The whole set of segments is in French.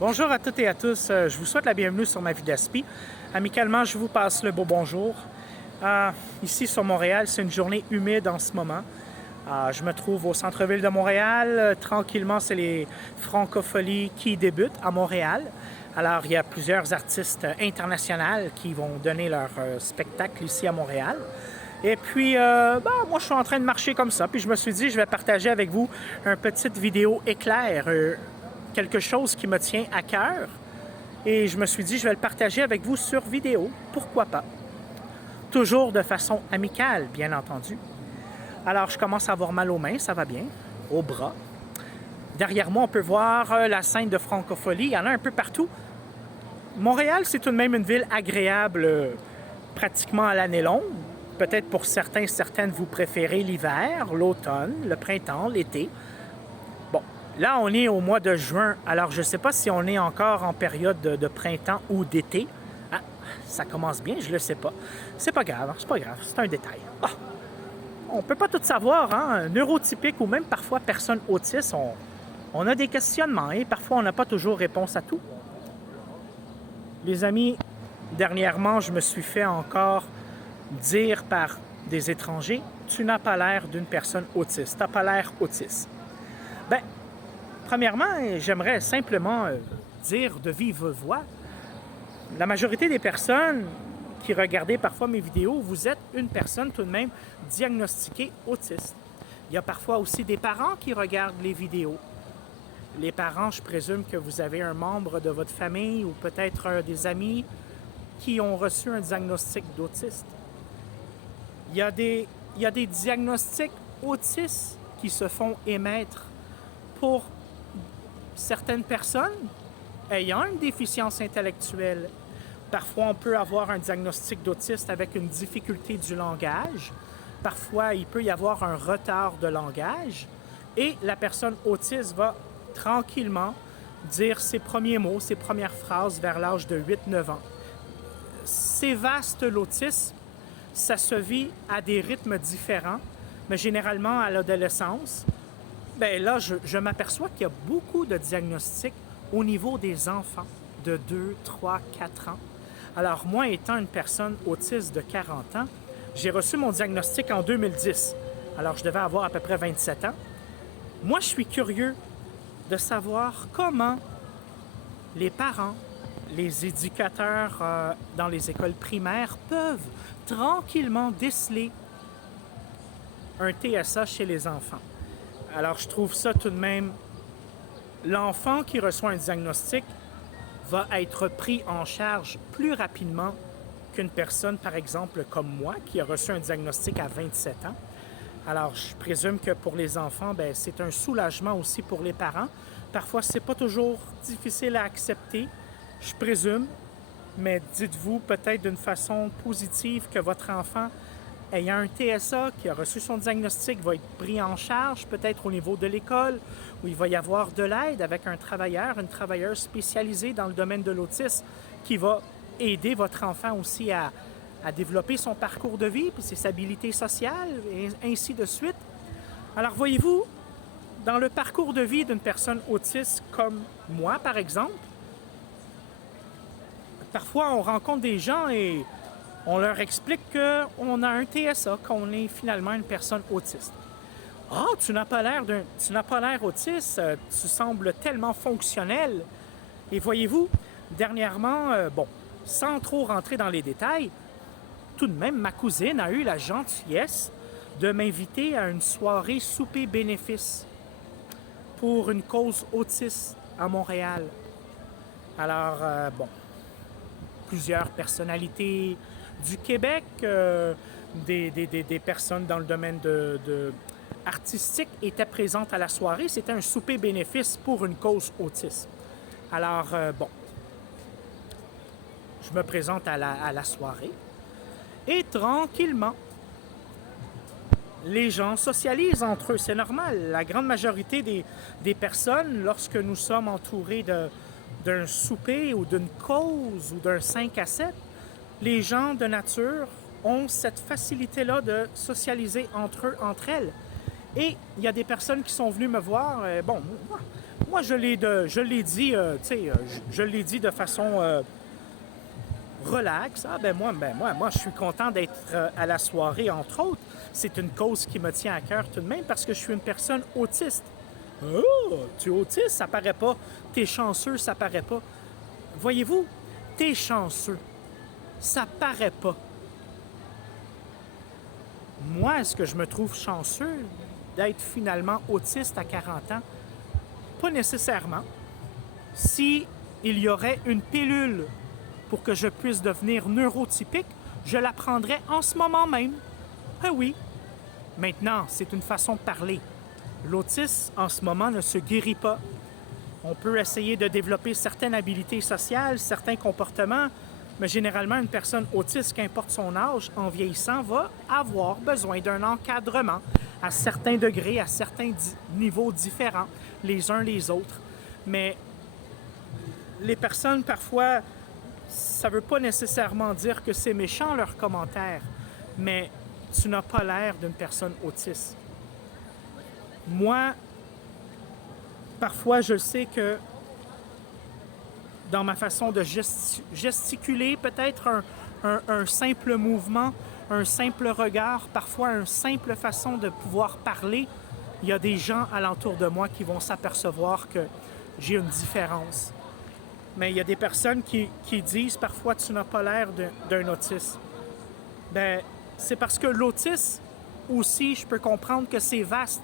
Bonjour à toutes et à tous. Je vous souhaite la bienvenue sur ma vie d'aspi. Amicalement, je vous passe le beau bonjour. Ici sur Montréal, c'est une journée humide en ce moment. Je me trouve au centre-ville de Montréal. Tranquillement, c'est les francopholies qui débutent à Montréal. Alors, il y a plusieurs artistes internationaux qui vont donner leur spectacle ici à Montréal. Et puis, moi, je suis en train de marcher comme ça. Puis, je me suis dit, je vais partager avec vous une petite vidéo éclair, quelque chose qui me tient à cœur. Et je me suis dit, je vais le partager avec vous sur vidéo. Pourquoi pas? Toujours de façon amicale, bien entendu. Alors, je commence à avoir mal aux mains, ça va bien, aux bras. Derrière moi, on peut voir la scène de francophonie. Il y en a un peu partout. Montréal, c'est tout de même une ville agréable pratiquement à l'année longue. Peut-être pour certains, certaines, vous préférez l'hiver, l'automne, le printemps, l'été. Bon, là, on est au mois de juin. Alors, je ne sais pas si on est encore en période de printemps ou d'été. Ah, ça commence bien, je ne le sais pas. C'est pas grave, c'est pas grave, c'est un détail. On ne peut pas tout savoir, hein? Neurotypique ou même parfois personne autiste, on a des questionnements et parfois on n'a pas toujours réponse à tout. Les amis, dernièrement, je me suis fait encore dire par des étrangers, tu n'as pas l'air d'une personne autiste, tu n'as pas l'air autiste. Ben, premièrement, j'aimerais simplement dire de vive voix, la majorité des personnes qui regardez parfois mes vidéos, vous êtes une personne tout de même diagnostiquée autiste. Il y a parfois aussi des parents qui regardent les vidéos. Les parents, je présume que vous avez un membre de votre famille ou peut-être des amis qui ont reçu un diagnostic d'autiste. Il y a des diagnostics autistes qui se font émettre pour certaines personnes ayant une déficience intellectuelle. Parfois, on peut avoir un diagnostic d'autiste avec une difficulté du langage. Parfois, il peut y avoir un retard de langage. Et la personne autiste va tranquillement dire ses premiers mots, ses premières phrases vers l'âge de 8-9 ans. C'est vaste l'autisme. Ça se vit à des rythmes différents, mais généralement à l'adolescence. Bien là, je m'aperçois qu'il y a beaucoup de diagnostics au niveau des enfants de 2, 3, 4 ans. Alors moi, étant une personne autiste de 40 ans, j'ai reçu mon diagnostic en 2010. Alors je devais avoir à peu près 27 ans. Moi, je suis curieux de savoir comment les parents, les éducateurs dans les écoles primaires peuvent tranquillement déceler un TSA chez les enfants. Alors, je trouve ça tout de même... L'enfant qui reçoit un diagnostic va être pris en charge plus rapidement qu'une personne, par exemple, comme moi, qui a reçu un diagnostic à 27 ans. Alors, je présume que pour les enfants, bien, c'est un soulagement aussi pour les parents. Parfois, c'est pas toujours difficile à accepter, je présume, mais dites-vous peut-être d'une façon positive que votre enfant ayant un TSA qui a reçu son diagnostic va être pris en charge, peut-être au niveau de l'école, où il va y avoir de l'aide avec un travailleur, une travailleuse spécialisée dans le domaine de l'autisme qui va aider votre enfant aussi à développer son parcours de vie, puis ses habilités sociales, et ainsi de suite. Alors voyez-vous, dans le parcours de vie d'une personne autiste comme moi, par exemple, parfois on rencontre des gens et on leur explique qu'on a un TSA, qu'on est finalement une personne autiste. Ah, tu n'as pas l'air autiste, tu sembles tellement fonctionnel. Et voyez-vous, dernièrement, sans trop rentrer dans les détails, tout de même, ma cousine a eu la gentillesse de m'inviter à une soirée souper bénéfice pour une cause autiste à Montréal. Alors, plusieurs personnalités du Québec, des personnes dans le domaine artistique étaient présentes à la soirée. C'était un souper bénéfice pour une cause autiste. Alors, je me présente à la soirée et tranquillement, les gens socialisent entre eux. C'est normal. La grande majorité des personnes, lorsque nous sommes entourés d'un souper ou d'une cause ou d'un 5 à 7, les gens de nature ont cette facilité-là de socialiser entre eux, entre elles. Et il y a des personnes qui sont venues me voir. Moi, je l'ai dit, je l'ai dit de façon relax. Ah, moi, je suis content d'être à la soirée, entre autres. C'est une cause qui me tient à cœur tout de même parce que je suis une personne autiste. Oh, tu es autiste, ça paraît pas. T'es chanceux, ça paraît pas. Voyez-vous, t'es chanceux, ça paraît pas. Moi, est-ce que je me trouve chanceux d'être finalement autiste à 40 ans? Pas nécessairement. Si il y aurait une pilule pour que je puisse devenir neurotypique, je la prendrais en ce moment même. Ah oui. Maintenant, c'est une façon de parler. L'autisme, en ce moment, ne se guérit pas. On peut essayer de développer certaines habilités sociales, certains comportements, mais généralement, une personne autiste, qu'importe son âge, en vieillissant, va avoir besoin d'un encadrement à certains degrés, à certains niveaux différents, les uns les autres. Mais les personnes, parfois, ça ne veut pas nécessairement dire que c'est méchant, leurs commentaires, mais tu n'as pas l'air d'une personne autiste. Moi, parfois, je sais que dans ma façon de gesticuler, peut-être un simple mouvement, un simple regard, parfois une simple façon de pouvoir parler, il y a des gens alentour de moi qui vont s'apercevoir que j'ai une différence. Mais il y a des personnes qui disent parfois tu n'as pas l'air d'un autiste. Ben, c'est parce que l'autisme aussi, je peux comprendre que c'est vaste.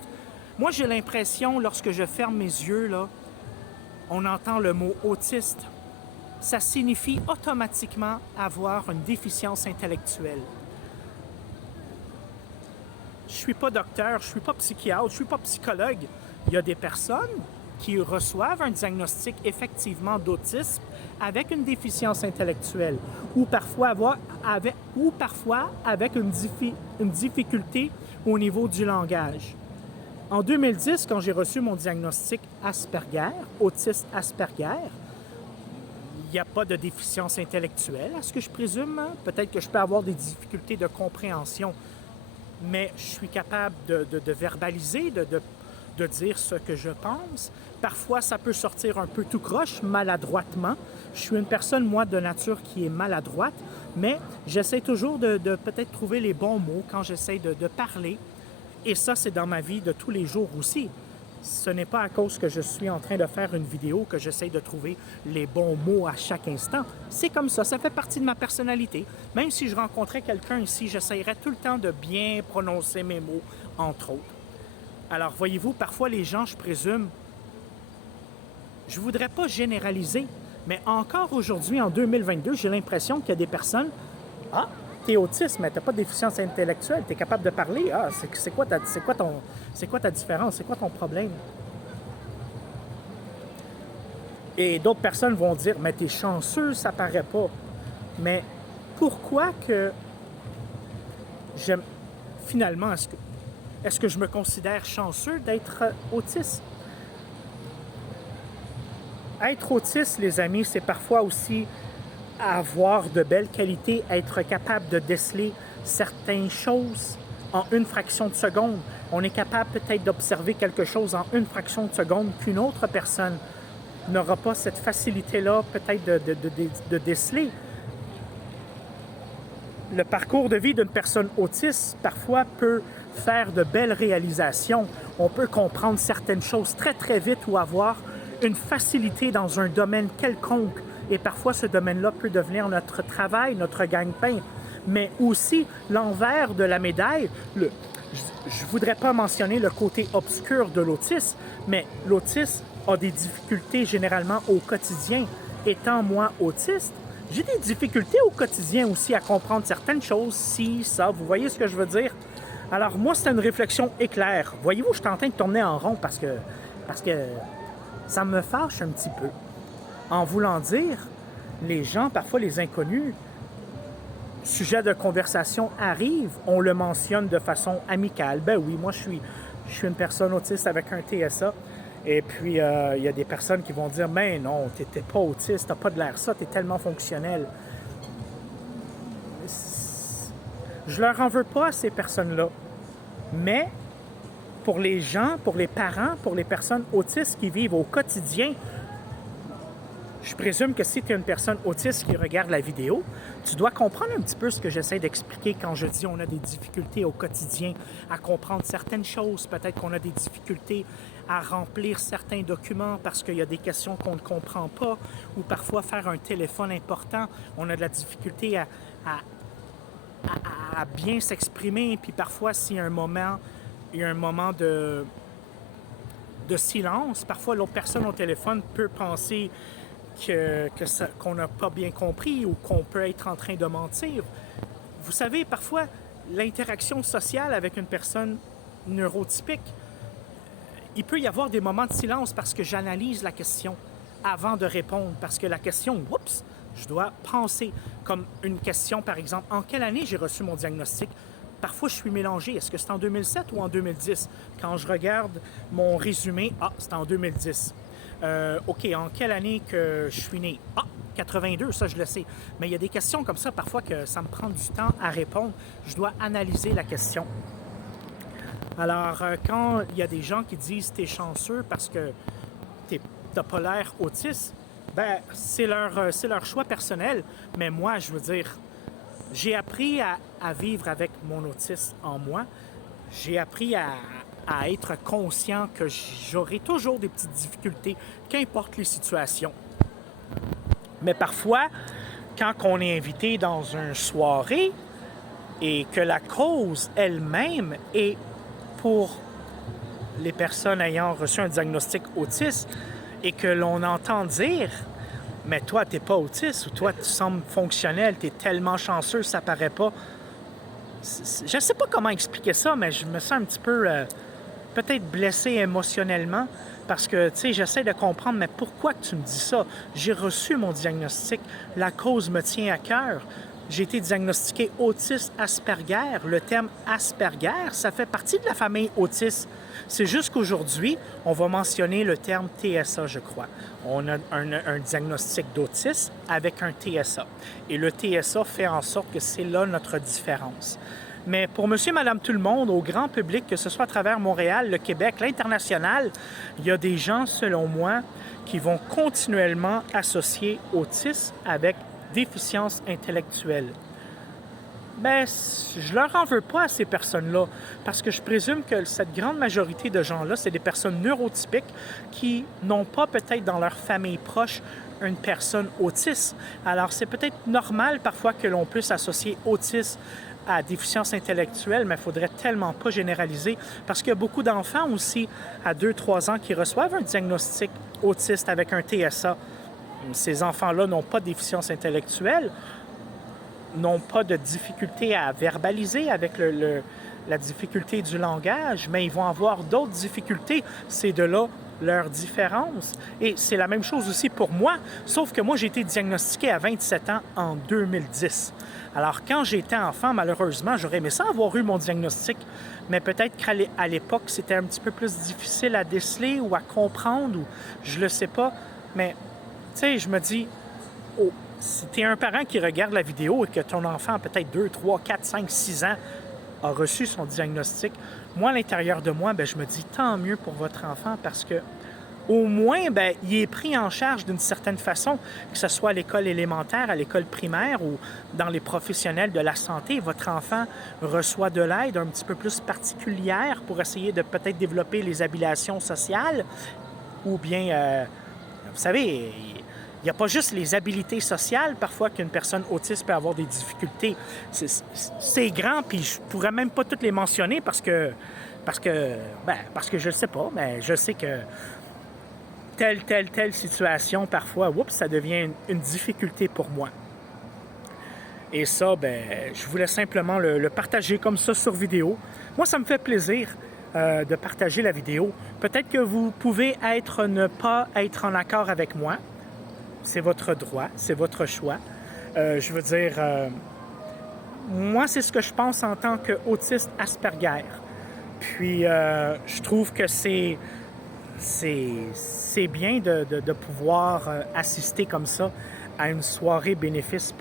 Moi, j'ai l'impression, lorsque je ferme mes yeux, là, on entend le mot autiste. Ça signifie automatiquement avoir une déficience intellectuelle. Je ne suis pas docteur, je ne suis pas psychiatre, je ne suis pas psychologue. Il y a des personnes qui reçoivent un diagnostic effectivement d'autisme avec une déficience intellectuelle ou parfois avec une difficulté au niveau du langage. En 2010, quand j'ai reçu mon diagnostic Asperger, autiste Asperger, il n'y a pas de déficience intellectuelle, à ce que je présume. Peut-être que je peux avoir des difficultés de compréhension, mais je suis capable de verbaliser, de dire ce que je pense. Parfois, ça peut sortir un peu tout croche, maladroitement. Je suis une personne, moi, de nature qui est maladroite, mais j'essaie toujours de peut-être trouver les bons mots quand j'essaie de parler. Et ça, c'est dans ma vie de tous les jours aussi. Ce n'est pas à cause que je suis en train de faire une vidéo que j'essaie de trouver les bons mots à chaque instant. C'est comme ça fait partie de ma personnalité. Même si je rencontrais quelqu'un ici, j'essaierais tout le temps de bien prononcer mes mots, entre autres. Alors, voyez-vous, parfois les gens, je présume, je ne voudrais pas généraliser, mais encore aujourd'hui, en 2022, j'ai l'impression qu'il y a des personnes, ah, t'es autiste, mais t'as pas de déficience intellectuelle, t'es capable de parler, ah, c'est quoi ta différence, c'est quoi ton problème? Et d'autres personnes vont dire, mais t'es chanceux, ça paraît pas. Mais pourquoi que finalement, est-ce que je me considère chanceux d'être autiste? Être autiste, les amis, c'est parfois aussi avoir de belles qualités, être capable de déceler certaines choses en une fraction de seconde. On est capable peut-être d'observer quelque chose en une fraction de seconde qu'une autre personne n'aura pas cette facilité-là peut-être de déceler. Le parcours de vie d'une personne autiste, parfois, peut faire de belles réalisations. On peut comprendre certaines choses très, très vite ou avoir une facilité dans un domaine quelconque. Et parfois, ce domaine-là peut devenir notre travail, notre gagne-pain. Mais aussi, l'envers de la médaille, je ne voudrais pas mentionner le côté obscur de l'autisme, mais l'autisme a des difficultés généralement au quotidien. Étant moi autiste, j'ai des difficultés au quotidien aussi à comprendre certaines choses, si, ça, vous voyez ce que je veux dire? Alors moi, c'est une réflexion éclair. Voyez-vous, je suis en train de tourner en rond parce que ça me fâche un petit peu. En voulant dire, les gens, parfois les inconnus, sujet de conversation arrive, on le mentionne de façon amicale. Ben oui, moi je suis une personne autiste avec un TSA. Et puis, il y a des personnes qui vont dire « Mais non, tu n'étais pas autiste, tu n'as pas de l'air ça, tu es tellement fonctionnel. » Je leur en veux pas à ces personnes-là. Mais pour les gens, pour les parents, pour les personnes autistes qui vivent au quotidien, je présume que si tu es une personne autiste qui regarde la vidéo, tu dois comprendre un petit peu ce que j'essaie d'expliquer quand je dis on a des difficultés au quotidien à comprendre certaines choses. Peut-être qu'on a des difficultés à remplir certains documents parce qu'il y a des questions qu'on ne comprend pas, ou parfois faire un téléphone important, on a de la difficulté à bien s'exprimer, puis parfois s'il y a un moment, de silence, parfois l'autre personne au téléphone peut penser qu'on n'a pas bien compris ou qu'on peut être en train de mentir. Vous savez, parfois, l'interaction sociale avec une personne neurotypique, il peut y avoir des moments de silence parce que j'analyse la question avant de répondre, parce que la question, oups, je dois penser. Comme une question, par exemple, en quelle année j'ai reçu mon diagnostic? Parfois, je suis mélangé. Est-ce que c'est en 2007 ou en 2010? Quand je regarde mon résumé, c'est en 2010. OK, en quelle année que je suis né? 82, ça je le sais. Mais il y a des questions comme ça, parfois, que ça me prend du temps à répondre. Je dois analyser la question. Alors, quand il y a des gens qui disent « t'es chanceux parce que t'as pas l'air autiste », ben c'est leur choix personnel. Mais moi, je veux dire, j'ai appris à vivre avec mon autisme en moi. J'ai appris à être conscient que j'aurai toujours des petites difficultés, qu'importe les situations. Mais parfois, quand on est invité dans une soirée et que la cause elle-même est pour les personnes ayant reçu un diagnostic autiste et que l'on entend dire « mais toi, t'es pas autiste » ou « toi, tu sembles fonctionnel, t'es tellement chanceux, ça paraît pas ». Je ne sais pas comment expliquer ça, mais je me sens un petit peu peut-être blessé émotionnellement parce que, tu sais, j'essaie de comprendre, mais pourquoi tu me dis ça? J'ai reçu mon diagnostic, la cause me tient à cœur. J'ai été diagnostiqué autiste Asperger. Le terme Asperger, ça fait partie de la famille autiste. C'est juste qu'aujourd'hui, on va mentionner le terme TSA, je crois. On a un diagnostic d'autisme avec un TSA. Et le TSA fait en sorte que c'est là notre différence. Mais pour monsieur, madame, tout le monde, au grand public, que ce soit à travers Montréal, le Québec, l'international, il y a des gens, selon moi, qui vont continuellement associer autisme avec déficience intellectuelle. Ben, je leur en veux pas à ces personnes-là, parce que je présume que cette grande majorité de gens-là, c'est des personnes neurotypiques qui n'ont pas peut-être dans leur famille proche une personne autiste. Alors, c'est peut-être normal parfois que l'on puisse associer autisme à déficience intellectuelle, mais il ne faudrait tellement pas généraliser, parce qu'il y a beaucoup d'enfants aussi à 2-3 ans qui reçoivent un diagnostic autiste avec un TSA. Ces enfants-là n'ont pas de déficience intellectuelle, n'ont pas de difficulté à verbaliser avec la difficulté du langage, mais ils vont avoir d'autres difficultés. C'est de là leur différence. Et c'est la même chose aussi pour moi, sauf que moi, j'ai été diagnostiqué à 27 ans en 2010. Alors, quand j'étais enfant, malheureusement, j'aurais aimé ça avoir eu mon diagnostic, mais peut-être qu'à l'époque, c'était un petit peu plus difficile à déceler ou à comprendre, ou je le sais pas. Mais, tu sais, je me dis, si tu es un parent qui regarde la vidéo et que ton enfant, peut-être 2, 3, 4, 5, 6 ans, a reçu son diagnostic, moi, à l'intérieur de moi, je me dis tant mieux pour votre enfant parce que au moins, il est pris en charge d'une certaine façon, que ce soit à l'école élémentaire, à l'école primaire ou dans les professionnels de la santé. Votre enfant reçoit de l'aide un petit peu plus particulière pour essayer de peut-être développer les habiletions sociales ou bien, vous savez, il n'y a pas juste les habiletés sociales, parfois, qu'une personne autiste peut avoir des difficultés. C'est grand, puis je pourrais même pas toutes les mentionner parce que je ne sais pas, mais je sais que telle situation, parfois, ça devient une difficulté pour moi. Et ça, je voulais simplement le partager comme ça sur vidéo. Moi, ça me fait plaisir de partager la vidéo. Peut-être que vous pouvez ne pas être en accord avec moi. C'est votre droit, c'est votre choix. Je veux dire, moi, c'est ce que je pense en tant qu'autiste Asperger. Puis, je trouve que c'est bien de pouvoir assister comme ça à une soirée bénéfice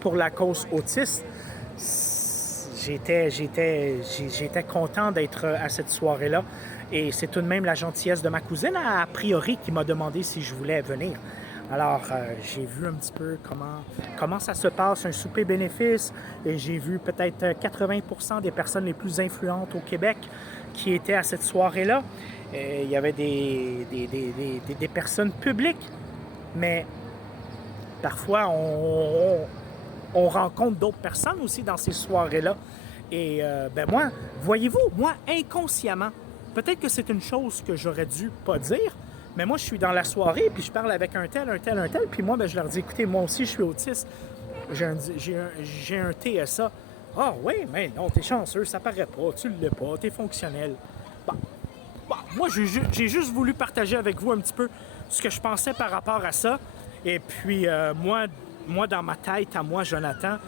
pour la cause autiste. j'étais content d'être à cette soirée-là. Et c'est tout de même la gentillesse de ma cousine, a priori, qui m'a demandé si je voulais venir. Alors, j'ai vu un petit peu comment ça se passe, un souper bénéfice, et j'ai vu peut-être 80% des personnes les plus influentes au Québec qui étaient à cette soirée-là. Et il y avait des personnes publiques, mais parfois, on rencontre d'autres personnes aussi dans ces soirées-là. Et moi, voyez-vous, moi, inconsciemment, peut-être que c'est une chose que j'aurais dû pas dire, mais moi, je suis dans la soirée, puis je parle avec un tel, puis moi, je leur dis, écoutez, moi aussi, je suis autiste, j'ai un TSA. Ah oui, mais non, t'es chanceux, ça paraît pas, tu l'es pas, t'es fonctionnel. Moi, j'ai juste voulu partager avec vous un petit peu ce que je pensais par rapport à ça. Et puis, moi, dans ma tête, à moi, Jonathan,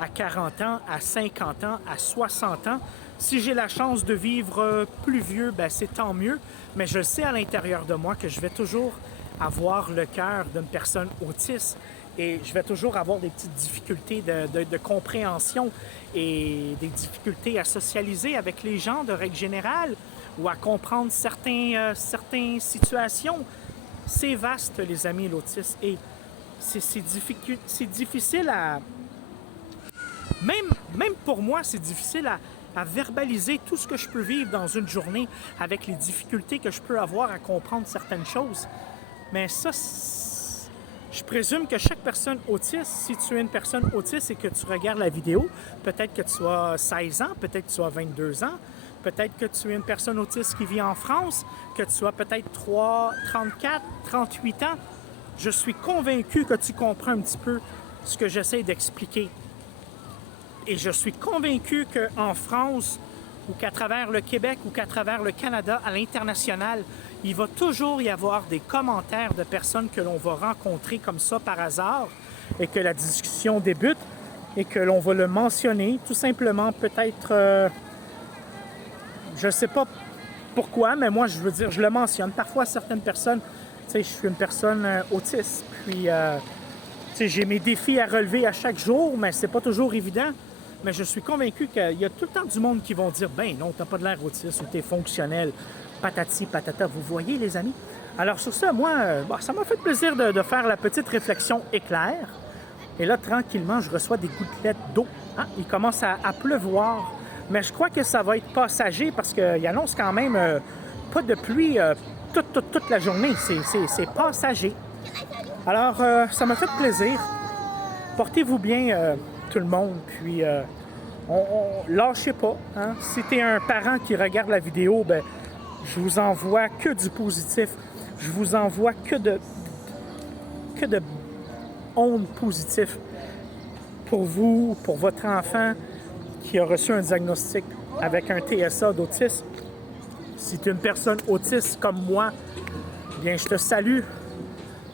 à 40 ans, à 50 ans, à 60 ans, si j'ai la chance de vivre plus vieux, c'est tant mieux. Mais je sais à l'intérieur de moi que je vais toujours avoir le cœur d'une personne autiste et je vais toujours avoir des petites difficultés de compréhension et des difficultés à socialiser avec les gens de règle générale ou à comprendre certaines situations. C'est vaste, les amis, l'autisme, et c'est difficile à... Même pour moi, c'est difficile à verbaliser tout ce que je peux vivre dans une journée avec les difficultés que je peux avoir à comprendre certaines choses. Mais ça, je présume que chaque personne autiste, si tu es une personne autiste et que tu regardes la vidéo, peut-être que tu as 16 ans, peut-être que tu as 22 ans, peut-être que tu es une personne autiste qui vit en France, que tu as peut-être 34, 38 ans. Je suis convaincu que tu comprends un petit peu ce que j'essaie d'expliquer. Et je suis convaincu qu'en France, ou qu'à travers le Québec, ou qu'à travers le Canada, à l'international, il va toujours y avoir des commentaires de personnes que l'on va rencontrer comme ça par hasard, et que la discussion débute, et que l'on va le mentionner, tout simplement, peut-être, je ne sais pas pourquoi, mais moi, je veux dire, je le mentionne. Parfois, certaines personnes, tu sais, je suis une personne autiste, puis, tu sais, j'ai mes défis à relever à chaque jour, mais c'est pas toujours évident. Mais je suis convaincu qu'il y a tout le temps du monde qui vont dire « Ben non, t'as pas de l'air autiste ou t'es fonctionnel, patati, patata. » Vous voyez, les amis? Alors sur ça, moi, ça m'a fait plaisir de faire la petite réflexion éclair. Et là, tranquillement, je reçois des gouttelettes d'eau. Hein? Il commence à pleuvoir. Mais je crois que ça va être passager parce qu'il annonce quand même pas de pluie toute la journée. C'est passager. Alors, ça m'a fait plaisir. Portez-vous bien, tout le monde. Puis, lâchez pas. Hein? Si tu es un parent qui regarde la vidéo, je vous envoie que du positif. Je vous envoie que de ondes positives pour vous, pour votre enfant qui a reçu un diagnostic avec un TSA d'autisme. Si tu es une personne autiste comme moi, bien, je te salue.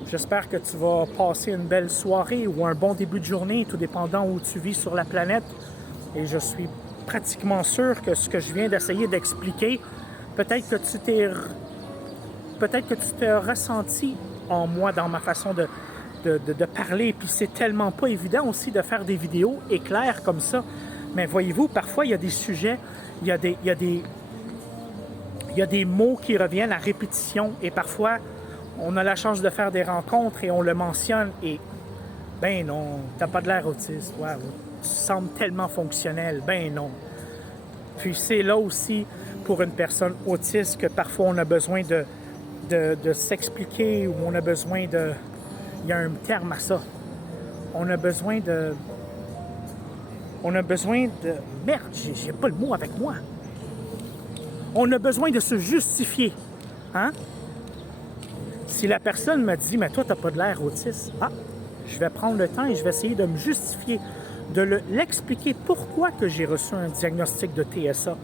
J'espère que tu vas passer une belle soirée ou un bon début de journée, tout dépendant où tu vis sur la planète. Et je suis pratiquement sûr que ce que je viens d'essayer d'expliquer, peut-être que tu t'es ressenti en moi dans ma façon de parler. Puis c'est tellement pas évident aussi de faire des vidéos éclairs comme ça. Mais voyez-vous, parfois, il y a des sujets, il y a des mots qui reviennent à répétition. Et parfois, on a la chance de faire des rencontres et on le mentionne. Et, ben non, t'as pas de l'air autiste. Ouais, tu sembles tellement fonctionnel. Ben non. Puis c'est là aussi, pour une personne autiste, que parfois on a besoin de s'expliquer ou on a besoin de... Il y a un terme à ça. On a besoin de... Merde, j'ai pas le mot avec moi. On a besoin de se justifier. Hein? Si la personne me dit « Mais toi, t'as pas de l'air autiste. » Je vais prendre le temps et je vais essayer de me justifier, de l'expliquer pourquoi que j'ai reçu un diagnostic de TSA.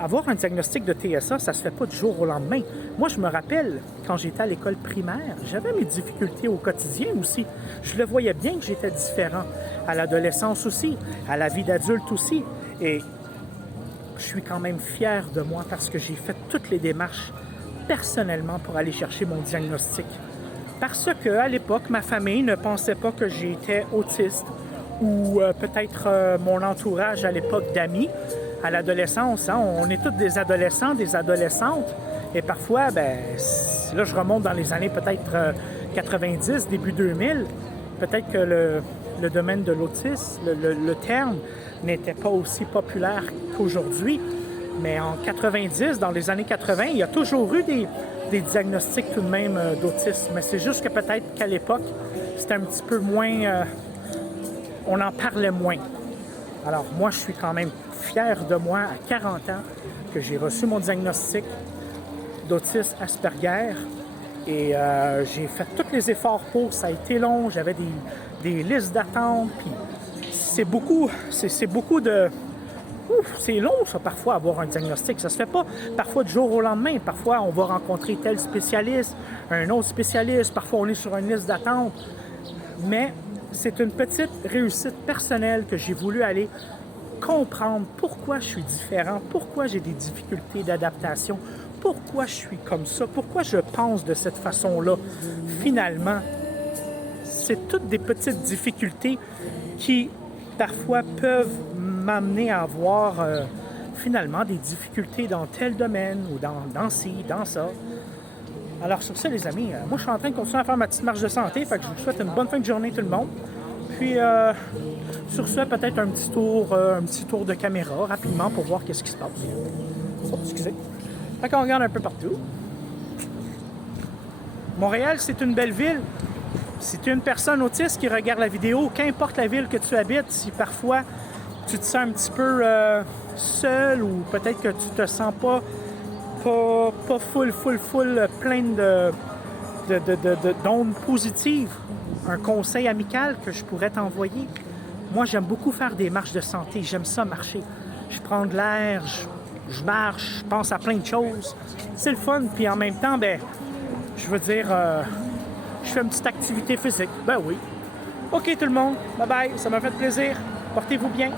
Avoir un diagnostic de TSA, ça se fait pas du jour au lendemain. Moi, je me rappelle, quand j'étais à l'école primaire, j'avais mes difficultés au quotidien aussi. Je le voyais bien que j'étais différent. À l'adolescence aussi, à la vie d'adulte aussi. Et je suis quand même fier de moi parce que j'ai fait toutes les démarches personnellement pour aller chercher mon diagnostic. Parce qu'à l'époque, ma famille ne pensait pas que j'étais autiste ou peut-être mon entourage à l'époque d'amis, à l'adolescence. Hein, on est tous des adolescents, des adolescentes. Et parfois, ben, là, je remonte dans les années peut-être 90, début 2000. Peut-être que le domaine de l'autisme, le terme, n'était pas aussi populaire qu'aujourd'hui. Mais en 90, dans les années 80, il y a toujours eu des diagnostics tout de même d'autisme. Mais c'est juste que peut-être qu'à l'époque, c'était un petit peu moins... on en parlait moins. Alors moi, je suis quand même fier de moi à 40 ans que j'ai reçu mon diagnostic d'autisme Asperger. Et j'ai fait tous les efforts pour. Ça a été long. J'avais des listes d'attente. Puis c'est beaucoup de... c'est long, ça, parfois, avoir un diagnostic. Ça se fait pas parfois du jour au lendemain. Parfois, on va rencontrer tel spécialiste, un autre spécialiste. Parfois, on est sur une liste d'attente. Mais c'est une petite réussite personnelle que j'ai voulu aller comprendre pourquoi je suis différent, pourquoi j'ai des difficultés d'adaptation, pourquoi je suis comme ça, pourquoi je pense de cette façon-là. Finalement, c'est toutes des petites difficultés qui, parfois, peuvent m'amener à avoir finalement des difficultés dans tel domaine ou dans ci, dans ça. Alors sur ça, les amis, moi je suis en train de continuer à faire ma petite marche de santé, fait que je vous souhaite une bonne fin de journée tout le monde. Puis sur ça, peut-être un petit tour de caméra rapidement pour voir qu'est-ce qui se passe. Oh, excusez. Fait qu'on regarde un peu partout. Montréal, c'est une belle ville. Si tu es une personne autiste qui regarde la vidéo, qu'importe la ville que tu habites, si parfois tu te sens un petit peu seul ou peut-être que tu te sens pas full plein d'ondes positives, un conseil amical que je pourrais t'envoyer. Moi, j'aime beaucoup faire des marches de santé. J'aime ça marcher. Je prends de l'air, je marche, je pense à plein de choses. C'est le fun. Puis en même temps, ben, je veux dire, je fais une petite activité physique. Ben oui. OK tout le monde. Bye bye. Ça m'a fait plaisir. Portez-vous bien.